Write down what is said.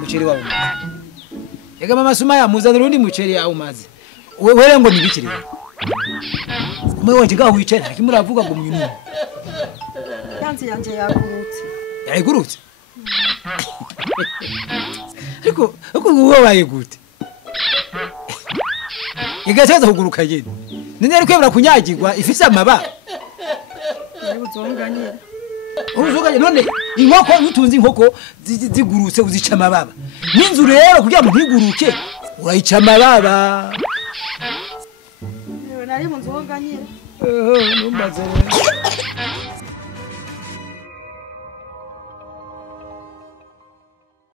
muceri wawe ega mama Sumaya muzanira undi muceri yawe umaze were ngo nibikiri umwe wanje gaho wicaye nta kimuravuga ngo myunu yanzi yanje yagurutse yarigurutse ariko uwo bayigute igacaza kuguruka yene nene ariko yabura kunyagirwa ifise amababa uzonganyira uzonganye none inkoko utunze inkoko zigurutse uzica amababa n'inzu rero kugira ngo ntiguruke urayica amababa nari mu nzonganyira numbaze